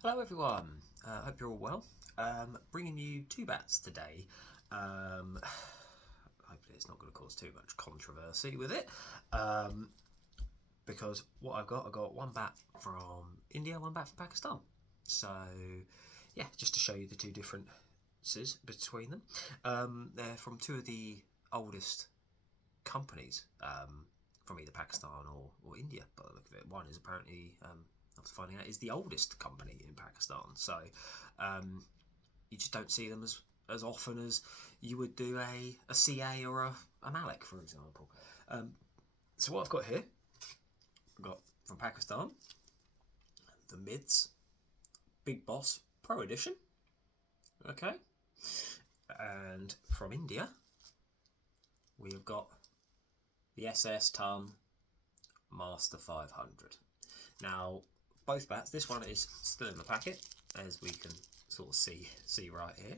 Hello everyone, hope you're all well. Bringing you two bats today. Hopefully it's not going to cause too much controversy with it. Um, because what I've got one bat from India, one bat from Pakistan. So yeah, just to show you the two differences between them. They're from two of the oldest companies from either Pakistan or India, by the look of it. One is apparently, after finding out, is the oldest company in Pakistan. So you just don't see them as often as you would do a CA or a Malik, for example. So what I've got here, I've got from Pakistan, the MIDS Big Boss Pro Edition. Okay. And from India, we have got the SS Ton Master 500. Now, both bats, this one is still in the packet, as we can sort of see right here.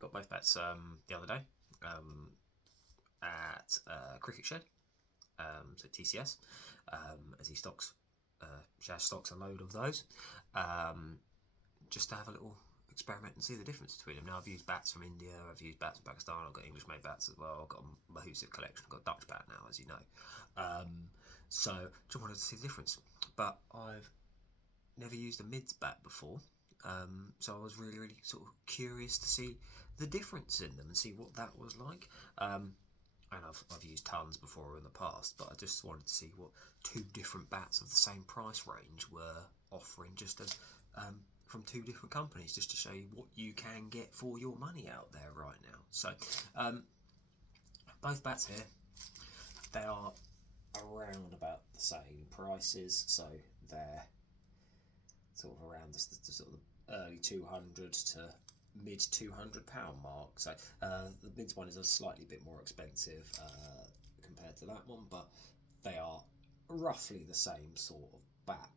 Got both bats the other day at Cricket Shed, so TCS, as he stocks, Shaz stocks a load of those, just to have a little experiment and see the difference between them. Now, I've used bats from India, I've used bats from Pakistan, I've got English made bats as well, I've got a Mahusik collection, I've got a Dutch bat now, as you know. So just wanted to see the difference. But I've never used a mids bat before, so I was really sort of curious to see the difference in them and see what that was like. And I've used tons before in the past, but I just wanted to see what two different bats of the same price range were offering, just as from two different companies, just to show you what you can get for your money out there right now. So both bats here, they are around about the same prices, so they're sort of around the sort of early 200 to mid £200 mark. So the mids one is a slightly bit more expensive compared to that one, but they are roughly the same sort of bat.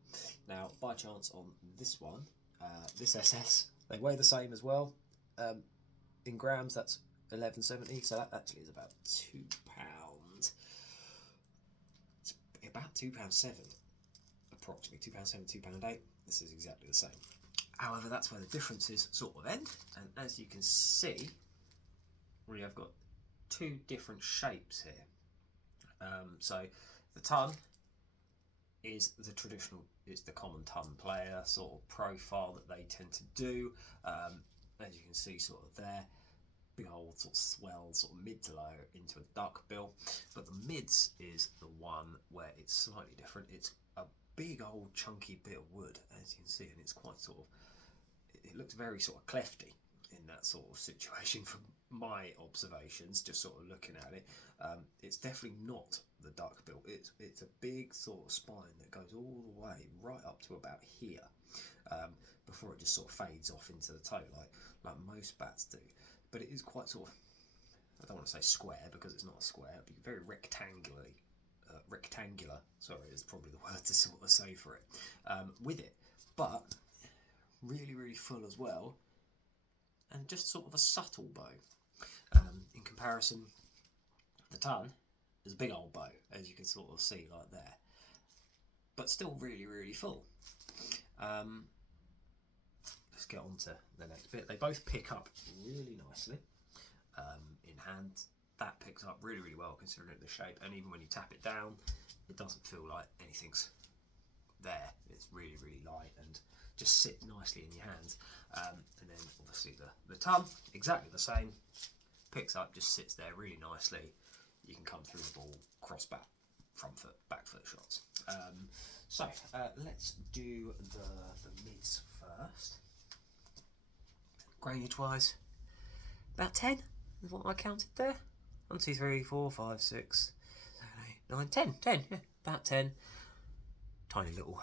Now, by chance on this one, this SS, they weigh the same as well. In grams, that's 1170, so that actually is about £2. It's about £2.7, approximately £2.7, £2.8. This is exactly the same. However, that's where the differences sort of end, and as you can see, we have got two different shapes here. So the ton is the traditional, it's the common ton player sort of profile that they tend to do. As you can see, sort of there, big old sort of swell, sort of mid to low into a duck bill. But the mids is the one where it's slightly different. It's a big old chunky bit of wood, as you can see, and it's quite sort of, it looks very sort of clefty in that sort of situation from my observations, just sort of looking at it. It's definitely not the duck bill. It's a big sort of spine that goes all the way right up to about here, before it just sort of fades off into the toe like most bats do. But it is quite sort of, I don't want to say square because it's not a square, but very rectangular, sorry, is probably the word to sort of say for it, with it. But really full as well, and just sort of a subtle bow. In comparison, the ton is a big old bow, as you can sort of see like there, but still really full. Let's get on to the next bit. They both pick up really nicely in hand. That picks up really well considering the shape, and even when you tap it down, it doesn't feel like anything's there. It's really light and just sit nicely in your hands. And then obviously the ton, exactly the same, picks up, just sits there really nicely. You can come through the ball, cross bat, front foot, back foot shots. So let's do the mids first. Grainage wise, about 10 is what I counted there. 1, 2, 3, 4, 5, 6, 7, 8, 9, 10. 10, yeah, about 10. Tiny little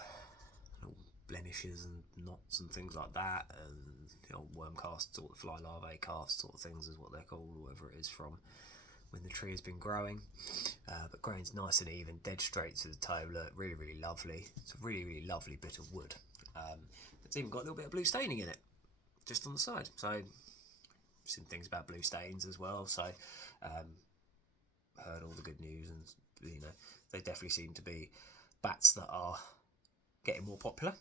blemishes and knots and things like that, and the old worm casts or the fly larvae casts sort of things is what they're called, or whatever it is, from when the tree has been growing. But grain's nice and even, dead straight to the toe. Look, really lovely. It's a really lovely bit of wood. It's even got a little bit of blue staining in it, just on the side. So I've seen things about blue stains as well. So heard all the good news, and you know, they definitely seem to be bats that are getting more popular.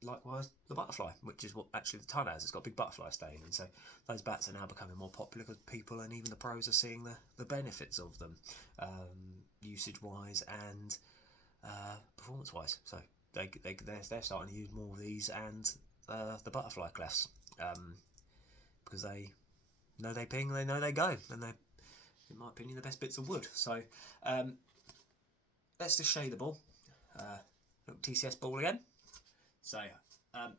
Likewise, the butterfly, which is what actually the ton has. It's got a big butterfly stain, and so those bats are now becoming more popular because people and even the pros are seeing the benefits of them, usage-wise and performance-wise. So they're starting to use more of these and the butterfly clefs, because they know they ping, they know they go, and they're, in my opinion, the best bits of wood. So let's just show you the ball. Little TCS ball again. So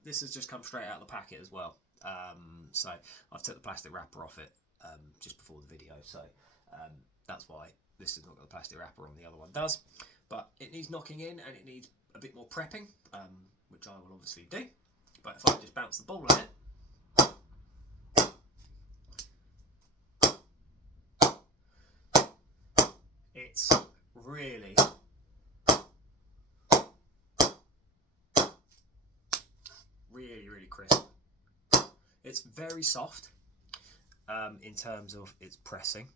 this has just come straight out of the packet as well. So I've took the plastic wrapper off it just before the video. So that's why this has not got the plastic wrapper on, the other one does. But it needs knocking in and it needs a bit more prepping, which I will obviously do. But if I just bounce the ball on it, it's really crisp. It's very soft in terms of its pressing.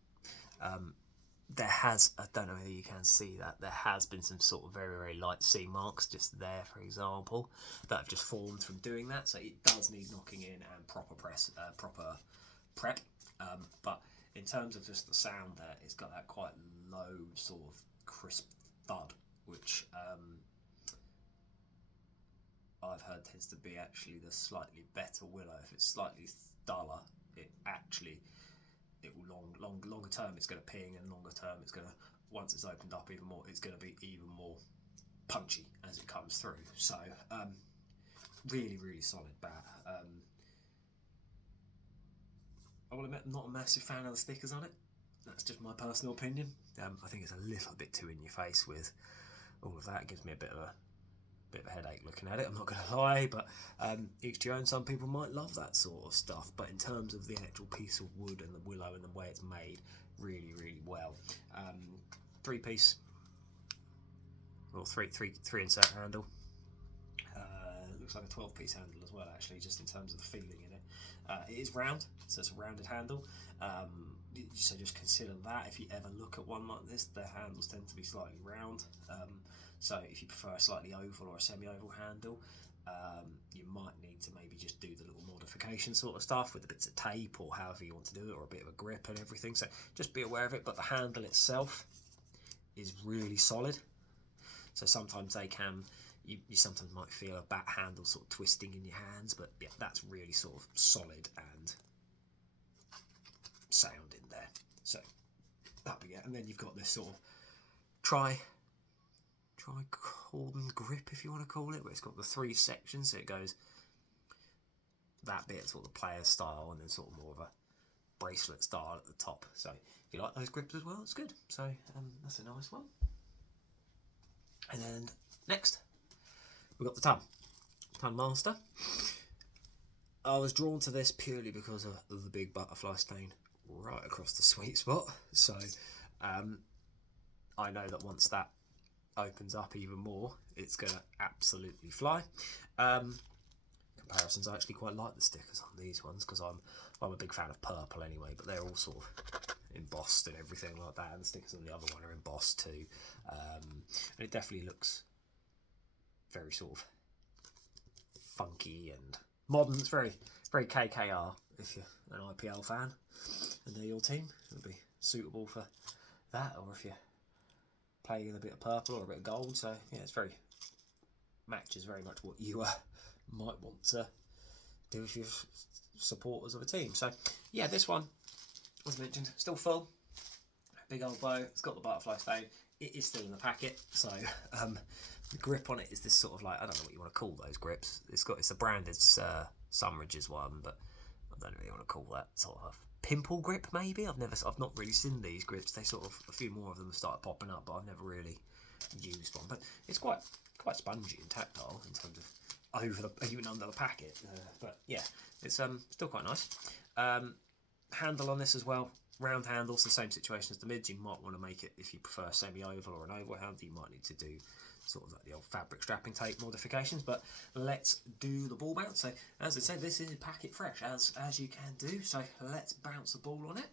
There has, I don't know whether you can see that, there has been some sort of very light seam marks just there, for example, that have just formed from doing that. So it does need knocking in and proper prep. But in terms of just the sound there, it's got that quite low sort of crisp thud, which I've heard tends to be actually the slightly better Willow. If it's slightly duller, it will longer term it's going to ping, and longer term it's going to, once it's opened up even more, it's going to be even more punchy as it comes through. So really solid bat. I will admit I'm not a massive fan of the stickers on it. That's just my personal opinion. I think it's a little bit too in your face with all of that. It gives me a bit of a headache looking at it, I'm not going to lie, but each to your own. Some people might love that sort of stuff, but in terms of the actual piece of wood and the Willow and the way it's made, really well. 3-piece, or three insert handle. Looks like a 12-piece handle as well, actually, just in terms of the feeling in it. It is round, so it's a rounded handle. So just consider that if you ever look at one like this, their handles tend to be slightly round. So if you prefer a slightly oval or a semi-oval handle, you might need to maybe just do the little modification sort of stuff with the bits of tape or however you want to do it, or a bit of a grip and everything. So just be aware of it. But the handle itself is really solid. So sometimes they can, you sometimes might feel a bat handle sort of twisting in your hands, but yeah, that's really sort of solid and sound in there. So that'll be it. And then you've got this sort of tri-cordon grip, if you want to call it, where it's got the 3 sections. So it goes that bit sort of the player style, and then sort of more of a bracelet style at the top. So if you like those grips as well, it's good. So that's a nice one. And then next we've got the Ton Master. I was drawn to this purely because of the big butterfly stain right across the sweet spot. So I know that once that opens up even more, it's going to absolutely fly. Comparisons, I actually quite like the stickers on these ones because I'm a big fan of purple anyway, but they're all sort of embossed and everything like that, and the stickers on the other one are embossed too. And it definitely looks very sort of funky and modern. It's very KKR if you're an IPL fan and they're your team. It would be suitable for that, or if you're playing in a bit of purple or a bit of gold. So yeah, it's matches very much what you might want to do if you're supporters of a team. So yeah, this one, as mentioned, still full, big old bow. It's got the butterfly stain. It is still in the packet. So the grip on it is this sort of like, I don't know what you want to call those grips. It's a branded Sunridges one, but I don't know what you want to call that, sort of pimple grip maybe. I've not really seen these grips. They sort of, a few more of them have started popping up, but I've never really used one. But it's quite spongy and tactile in terms of even under the packet. But yeah, it's still quite nice. Handle on this as well, round handles, the same situation as the mids. You might want to make it, if you prefer a semi-oval or an oval handle, you might need to do sort of like the old fabric strapping tape modifications. But let's do the ball bounce. So as I said, this is packet fresh as you can do. So let's bounce the ball on it.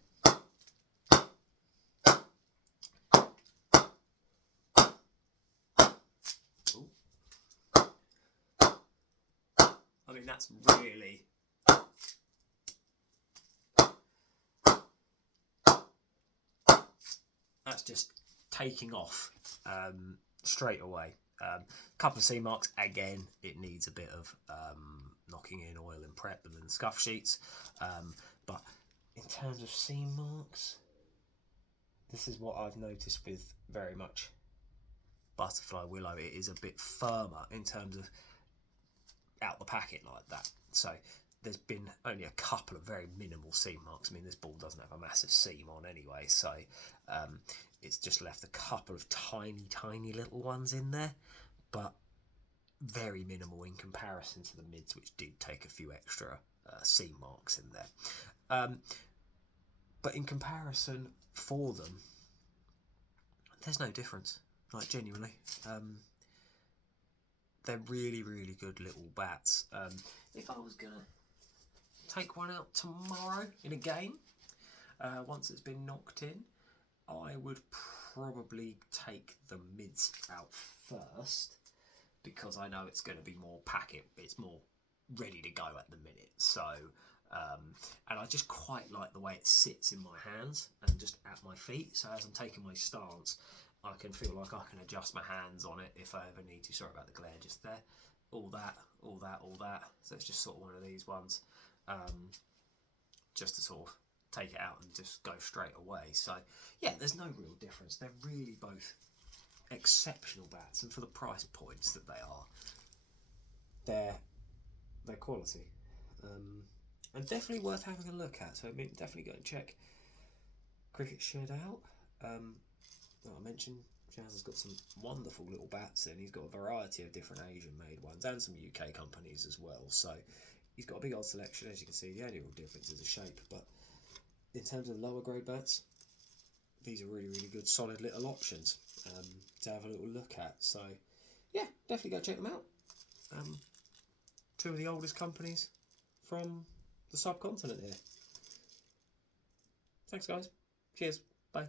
Ooh, mean, that's really... That's just taking off straight away. Couple of seam marks, again, it needs a bit of knocking in oil and prep them and scuff sheets. But in terms of seam marks, this is what I've noticed with very much butterfly willow. It is a bit firmer in terms of out the packet like that. So there's been only a couple of very minimal seam marks. I mean, this ball doesn't have a massive seam on anyway, so it's just left a couple of tiny little ones in there, but very minimal in comparison to the mids, which did take a few extra seam marks in there. But in comparison for them, there's no difference, like genuinely. They're really good little bats. If I was going to take one out tomorrow in a game, once it's been knocked in, I would probably take the mids out first, because I know it's going to be more packet, it's more ready to go at the minute. So, and I just quite like the way it sits in my hands and just at my feet. So as I'm taking my stance, I can feel like I can adjust my hands on it if I ever need to. Sorry about the glare just there. All that. So it's just sort of one of these ones, just to sort of take it out and just go straight away. So yeah, there's no real difference. They're really both exceptional bats, and for the price points that they are, they're quality, and definitely worth having a look at. So I mean, definitely go and check Cricket Shed out. Like I mentioned, Jazz has got some wonderful little bats in. He's got a variety of different Asian made ones and some UK companies as well. So he's got a big old selection. As you can see, the only real difference is the shape, but in terms of lower grade bats, these are really good solid little options to have a little look at. So yeah, definitely go check them out. Two of the oldest companies from the subcontinent here. Thanks guys, cheers, bye.